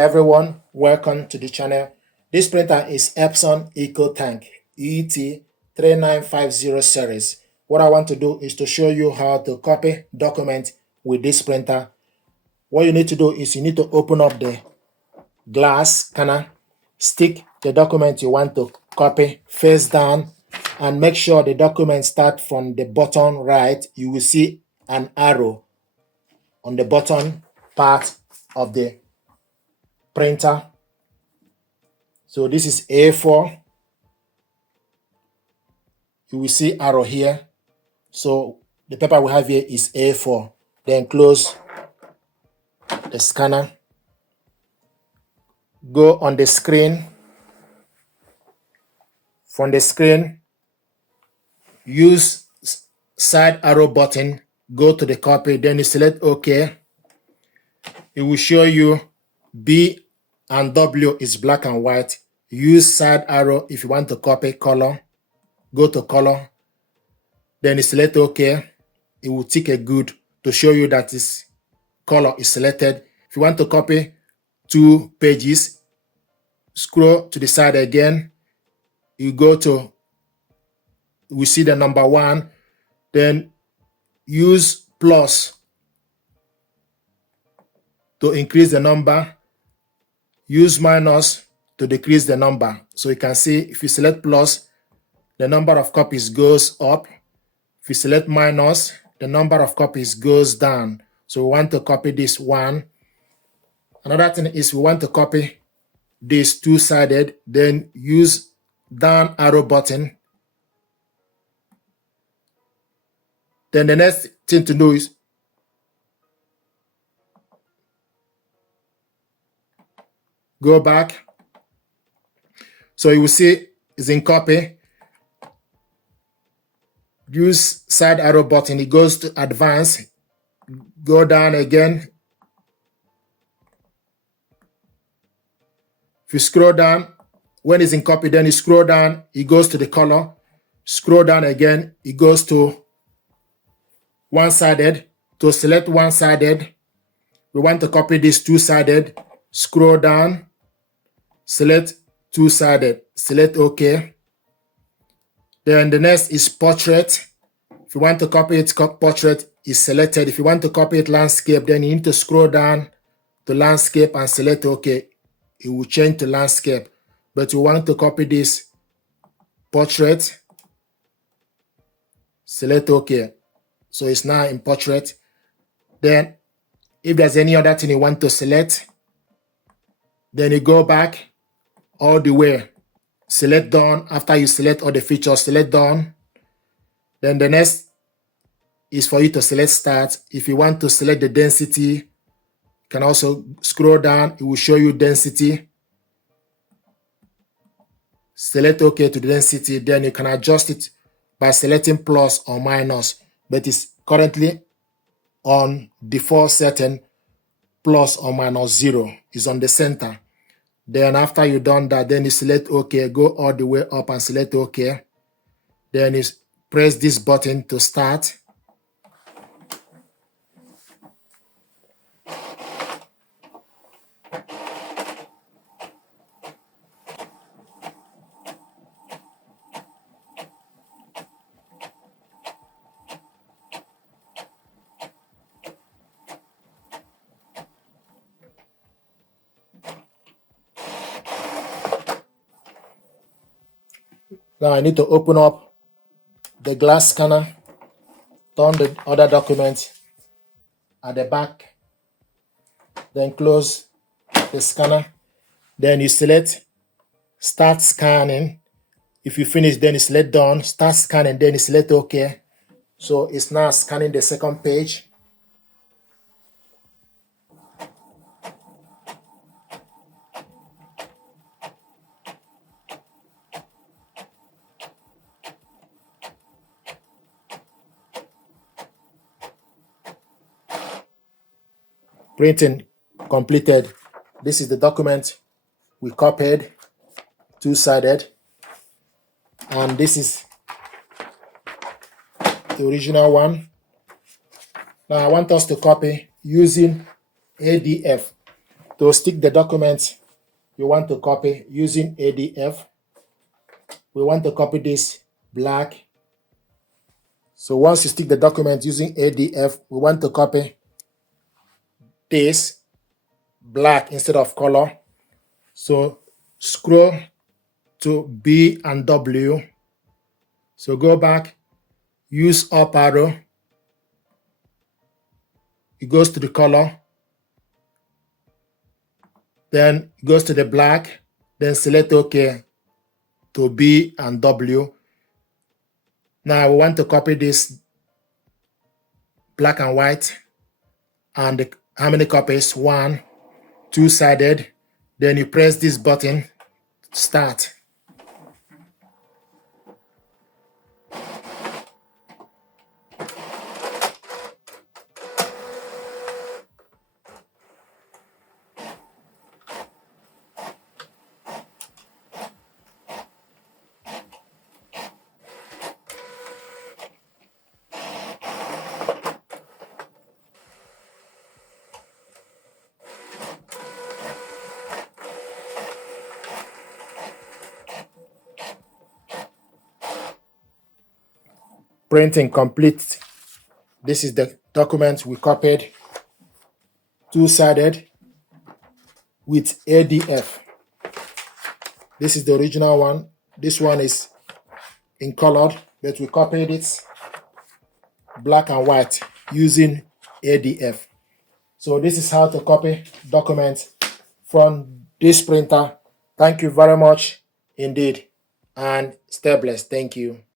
Everyone, welcome to the channel. This printer is Epson EcoTank ET-3950 series. What I want to do is to show you how to copy document with this printer. What you need to do is you need to open up the glass scanner, stick the document you want to copy face down, and make sure the document starts from the bottom right. You will see an arrow on the bottom part of the printer. So this is A4. You will see arrow here. So the paper we have here is A4. Then close the scanner. Go on the screen. From the screen, use side arrow button. Go to the copy. Then you select OK. It will show you B and W is black and white. Use side arrow if you want to copy color. Go to color. Then you select OK. It will tick a good to show you that this color is selected. If you want to copy 2 pages, scroll to the side again. You go to, we see the number 1. Then use plus to increase the number. Use minus to decrease the number. So you can see if you select plus, the number of copies goes up. If you select minus, the number of copies goes down. So we want to copy this 1. Another thing is we want to copy this 2-sided, then use down arrow button. Then the next thing to do is go back. So you will see it's in copy. Use side arrow button. It goes to advance. Go down again. If you scroll down, when it's in copy, then you scroll down, it goes to the color. Scroll down again, it goes to one-sided. To select one-sided, we want to copy this 2-sided. Scroll down, select 2-sided, select OK. Then the next is portrait. If you want to copy it, portrait is selected. If you want to copy it landscape, then you need to scroll down to landscape and select OK. It will change to landscape. But you want to copy this portrait, select OK. So it's now in portrait. Then if there's any other thing you want to select, then you go back all the way. Select done. After you select all the features, select done. Then the next is for you to select start. If you want to select the density, you can also scroll down. It will show you density. Select OK to the density. Then you can adjust it by selecting plus or minus. But it's currently on default setting, plus or minus 0. It's on the center. Then after you've done that, then you select OK, go all the way up and select OK. Then you press this button to start. Now I need to open up the glass scanner, turn the other document at the back, then close the scanner. Then you select start scanning. If you finish, then you select done, start scanning, then you select OK. So it's now scanning the second page. Printing completed. This is the document we copied, 2-sided. And this is the original one. Now I want us to copy using ADF. To stick the document you want to copy using ADF, we want to copy this black. So once you stick the document using ADF, we want to copy this black instead of color. So scroll to B and W. So go back, use up arrow. It goes to the color. Then it goes to the black. Then select OK to B and W. Now we want to copy this black and white. And how many copies? 1, 2-sided. Then you press this button, start. Printing complete. This is the document we copied, 2-sided with ADF. This is the original one. This one is in colored, but we copied it black and white using ADF. So this is how to copy documents from this printer. Thank you very much indeed, and stay blessed. Thank you.